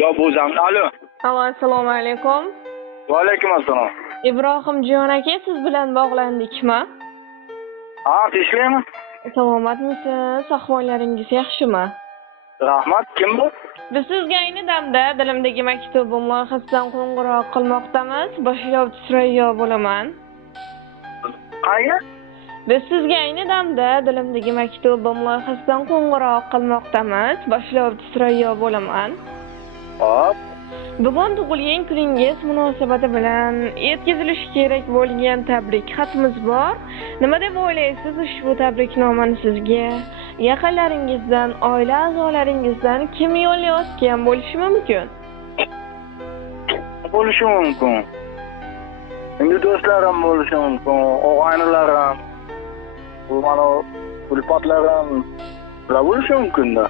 Yo bo'zam. Alo. Assalomu alaykum. Va alaykum assalom. Ibrohimjon aka, siz bilan bog'landikmi? Ha, tinchlikmi? Salomatmisiz? Ahvollaringiz yaxshimi? Rahmat, kim bu? Biz sizga ayni damda dilimdagi maktubim loyihasidan qo'ng'iroq qilmoqdamiz. Boshlovchi Surayyo bo'laman. Qayga? Biz sizga ayni damda dilimdagi maktubim loyihasidan qo'ng'iroq qilmoqdamiz. Boshlovchi Surayyo bo'laman. Hop. Bugun tug'ilgan kuningiz munosabati bilan yetkazilishi kerak bo'lgan tabrik xatimiz bor. Nima deb o'ylaysiz, ushbu tabriknomani sizga yaqinlaringizdan, oila a'zolaringizdan kim yo'llayotgan bo'lishi mumkin? Bo'lishi mumkin. Endi do'stlarim bo'lishi mumkin, og'aynilarim, bu mana ulfatlarim bo'lishi mumkin-da.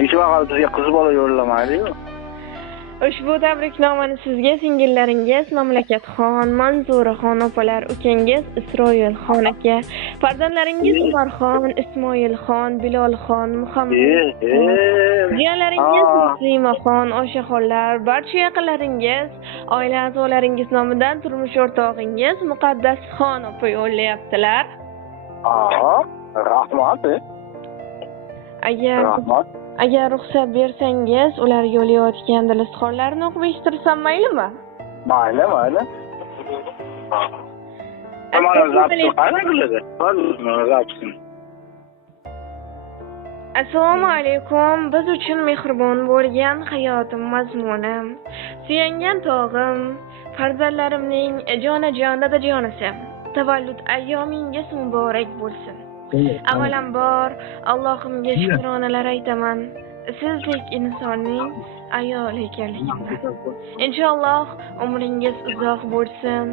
Hech vaqt bizga qiz bola yo'llamaydi-ku. Ushbu tabriknomani sizga singillaringiz Mamlakatxon, Manzuraxon opalar, ukangiz Isroilxon aka, farzandlaringiz Umarxon, Ismoilxon, Bilolxon, Muhammad, jiyanlaringiz Muslimaxon, Oshaxonlar, barcha yaqinlaringiz, oila a'zolaringiz nomidan turmush o'rtog'ingiz Muqaddasxon opa yo'llayaptilar. Rahmat. Agar ruxsat bersangiz, ular yo'llayotgan dilizxonlarni o'qib eshittirsam maylimi? Mayli. Assalomu alaykum. Biz uchun mehribon bo'lgan hayotim mazmuni, suyangan tog'im, farzandlarimning jonajon dadajonisi. Tavallud ayyomingiz muborak bo'lsin. Avvalambor Allohimga shukronalar aytaman. Sizdek insonning ayol ekanligimdan. Inshaalloh umringiz uzoq bo'lsin,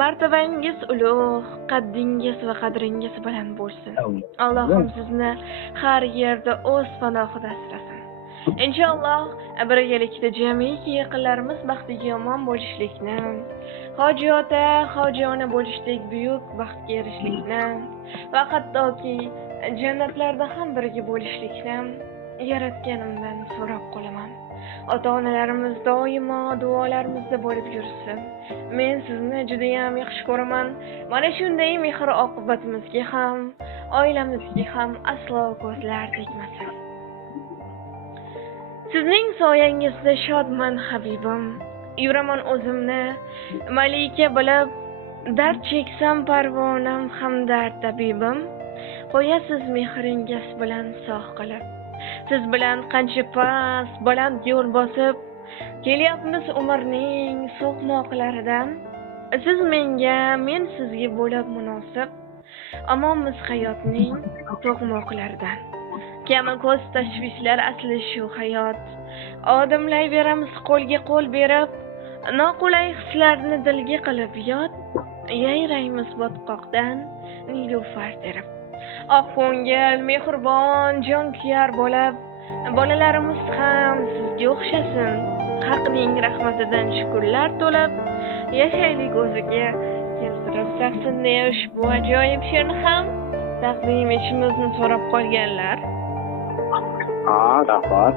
martabangiz ulug', qaddingiz va qadringiz baland bo'lsin. Allohim sizni har yerda o'z panohida asrasin. Inshaalloh birgalikda jamiki yaqinlarimiz baxtiga yomon bo'lishlikni, hoji ota, hoji ona bo'lishdek buyuk baxtga erishishlikni va hattoki jannatlarda ham birga bo'lishlikni yaratganimdan so'rab qolaman. Ota-onalarimiz doimo duolarimizda bo'lib yursin. Men sizni juda ham yaxshi ko'raman. Mana shunday mehr oqibatimizga ham, oilamizga ham aslo ko'zlar tegmasin. Sizning soyangizda shodman habibim. Yuraman o'zimni malika bilib, dard cheksam parvonam hamdard tabibim. Qo'yasiz mehringiz bilan sog' qilib. Siz bilan qancha past, baland yo'l bosib, kelyapmiz umrning so'qmoqlaridan. Siz menga, men sizga bo'lib munosib, amonmiz hayotning to'qmoqlaridan. Kami ko'z tashvishlar asli shu hayot. Odimlayveramiz qo'lga qo'l berib, noqulay hislarni dilga qilib yod, yayraymiz botqoqdan nilufar terib. Oq ko'ngil, mehribon, jonkuyar bo'lib, bolalarimiz ham sizga o'xshasin. Haqning rahmatidan shukrlar to'lib, yashaylik o'ziga keltirib taqsin deya ushbu ajoyib she'rni ham taqdim etishimizni so'rab qolganlar. Rahmat.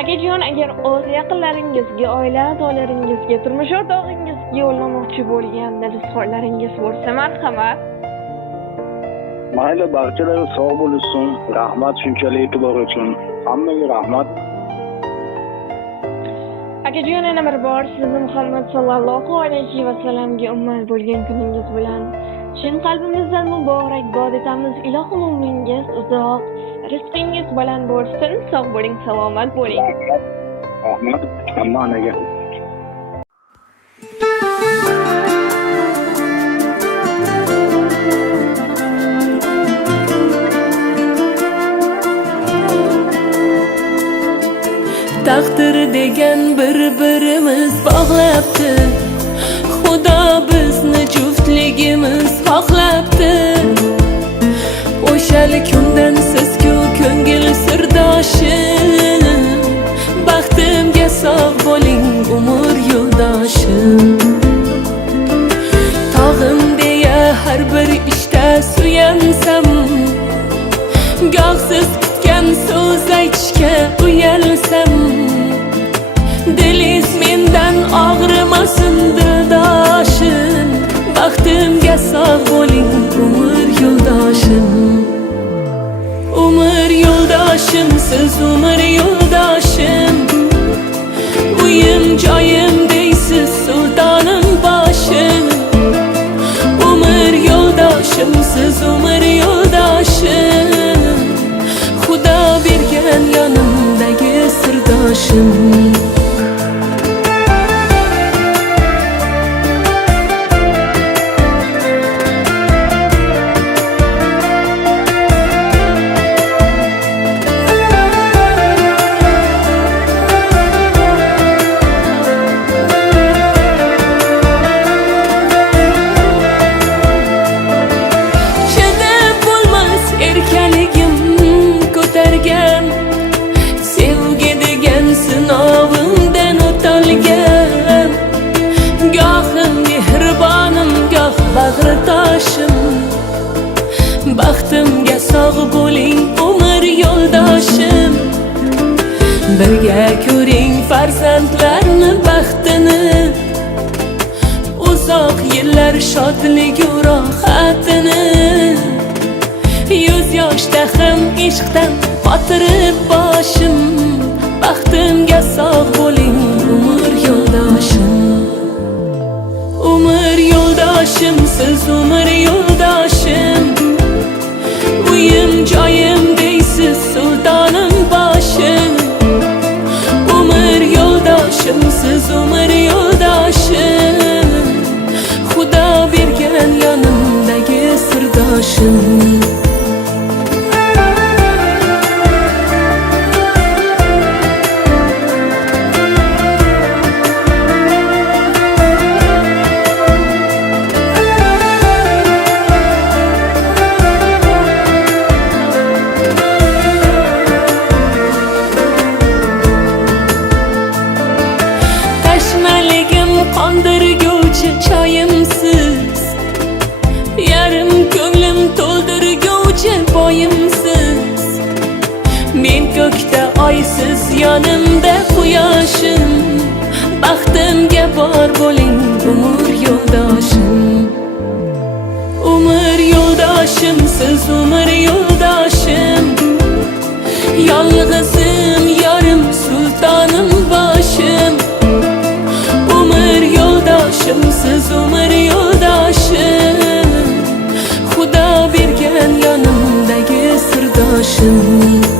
Akajon, agar o'z yaqinlaringizga, oila a'zolaringizga, turmush o'rtog'ingizga yo'llamoqchi bo'lgan dilizxonlaringiz bo'lsa, marhamat. Mayli, barchalar sog' bo'lsin. Rahmat shunchalik e'tibor uchun. Hammaga rahmat. Akajon, yana bir bor sizni Muhammad sallallohu alayhi va sallamga ummat bo'lgan kuningiz bilan chin qalbimizdan muborakbod etamiz. Ilohim umringiz uzoq, rizqingiz baland bo'lsin. Sog' bo'ling, salomat bo'ling. Rahmat. Hamma onaga. Taqdir degan bir-birimiz bog'labdi. Xudo bizni juftligimiz xohlabdi. O'shal kundan siz-ku ko'ngil sirdoshim, baxtimga sog' bo'ling umr yo'ldoshim. Tog'im deya har bir ishda suyansam, goh siz kutgan so'z aytishga uyalsam, yo'ldoshim. Umr yo'ldoshim, siz umr yo'ldoshim. Uyim joyim deysiz, sultonim boshim. Umr yo'ldoshim, siz umr yo'ldoshim. Xudo bergan yonimdagi sirdoshim. Sevgi degan sinovimdan o'talgan. Gohim mehribonim, goh bag'ritoshim. Baxtimga sog' bo'ling umr yo'ldoshim. Birga ko'ring farzandlarni baxtini. Uzoq yillar shodligu rohatini. Yuz yoshda ham ishqdan qotirib boshim. Baxtimga sog' bo'ling umr yo'ldoshim. Umr yo'ldoshim, siz umr yo'ldoshim. Uyim joyim deysiz, sultonim boshim. Umr yo'ldoshim, siz umr yo'ldoshim. Xudo bergan yonimdagi sirdoshim. Qondirguvchi choyimsiz, yarim ko'nglim to'ldirguvchi boyimsiz. Men ko'kda oysiz, yonimda quyoshim. Baxtimga bor bo'ling umr yo'ldoshim. Umr yo'ldoshim, siz umr yo'ldoshim. Yolg'izim yorim, sultonim boshim. Siz umr yo'ldoshim. Xudo bergan yonimdagi sirdoshim.